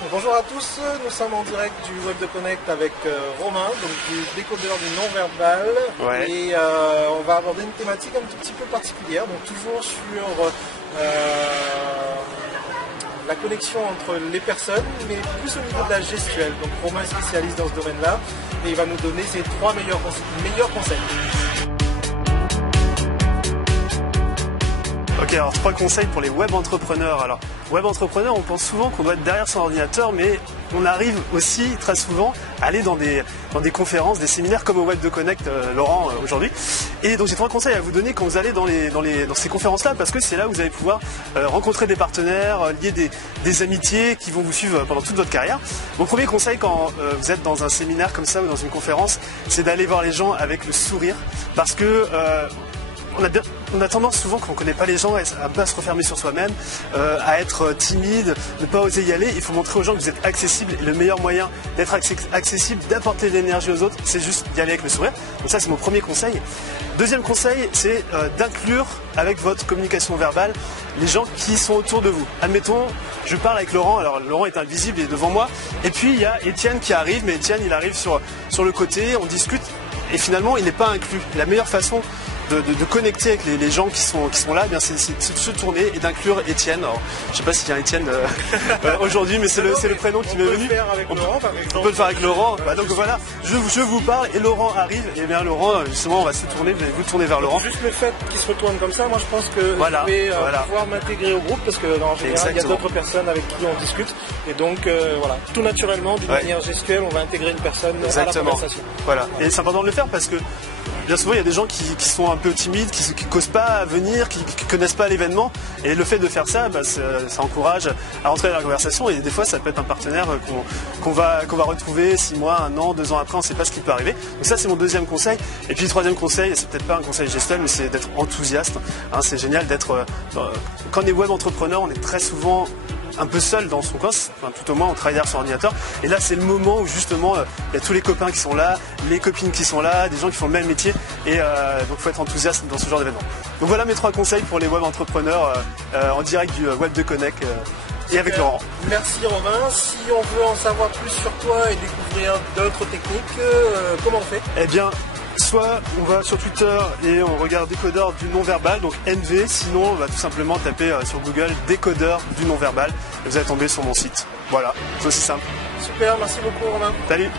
Bonjour à tous, nous sommes en direct du Web de Connect avec Romain, donc du décodeur du non-verbal. Ouais. Et on va aborder une thématique un tout petit peu particulière, donc toujours sur la connexion entre les personnes, mais plus au niveau de la gestuelle. Donc Romain est spécialiste dans ce domaine-là et il va nous donner ses 3 meilleurs conseils. Ok, alors 3 conseils pour les web entrepreneurs. Alors, web entrepreneur, on pense souvent qu'on doit être derrière son ordinateur, mais on arrive aussi très souvent à aller dans des conférences, des séminaires comme au Web de Connect, Laurent, aujourd'hui. Et donc j'ai 3 conseils à vous donner quand vous allez dans ces conférences-là, parce que c'est là où vous allez pouvoir rencontrer des partenaires, lier des amitiés qui vont vous suivre pendant toute votre carrière. Mon premier conseil quand vous êtes dans un séminaire comme ça ou dans une conférence, c'est d'aller voir les gens avec le sourire, parce que on a tendance souvent, quand on ne connaît pas les gens, à pas se refermer sur soi-même, à être timide, ne pas oser y aller. Il faut montrer aux gens que vous êtes accessible. Et le meilleur moyen d'être accessible, d'apporter de l'énergie aux autres, c'est juste d'y aller avec le sourire. Donc ça, c'est mon premier conseil. Deuxième conseil, c'est d'inclure avec votre communication verbale les gens qui sont autour de vous. Admettons, je parle avec Laurent. Alors Laurent est invisible, il est devant moi. Et puis il y a Étienne qui arrive, mais Étienne, il arrive sur le côté, on discute. Et finalement, il n'est pas inclus. La meilleure façon de connecter avec les gens qui sont là, eh bien c'est de se tourner et d'inclure Étienne. Alors, je ne sais pas s'il y a Étienne aujourd'hui, mais c'est le prénom qui m'est venu. On peut le faire avec Laurent. Bah, donc voilà, je vous parle et Laurent arrive. Et bien Laurent, justement, on va se tourner, vous allez vous tourner vers Laurent. Juste le fait qu'il se retourne comme ça, moi je pense que je vais pouvoir m'intégrer au groupe, parce que en général, il y a d'autres personnes avec qui on discute. Et donc voilà, tout naturellement, d'une manière gestuelle, on va intégrer une personne à la conversation. Voilà, et c'est important de le faire parce que bien souvent, il y a des gens qui sont un peu timides, qui n'osent pas venir, qui ne connaissent pas l'événement. Et le fait de faire ça, ça encourage à rentrer dans la conversation. Et des fois, ça peut être un partenaire qu'on va retrouver 6 mois, 1 an, 2 ans après, on ne sait pas ce qui peut arriver. Donc ça, c'est mon deuxième conseil. Et puis le troisième conseil, c'est peut-être pas un conseil gestuel, mais c'est d'être enthousiaste. Hein, c'est génial d'être... Quand on est web entrepreneur, on est très souvent un peu seul dans son coin, enfin, tout au moins on travaille derrière son ordinateur, et là c'est le moment où justement il y a tous les copains qui sont là, les copines qui sont là, des gens qui font le même métier, et donc il faut être enthousiaste dans ce genre d'événement. Donc voilà mes 3 conseils pour les web entrepreneurs en direct du Web de Connect et avec Laurent. Merci Romain. Si on veut en savoir plus sur toi et découvrir d'autres techniques, comment on fait? Eh bien, soit on va sur Twitter et on regarde décodeur du non-verbal, donc NV, sinon on va tout simplement taper sur Google décodeur du non-verbal et vous allez tomber sur mon site. Voilà, c'est aussi simple. Super, merci beaucoup Romain. Salut.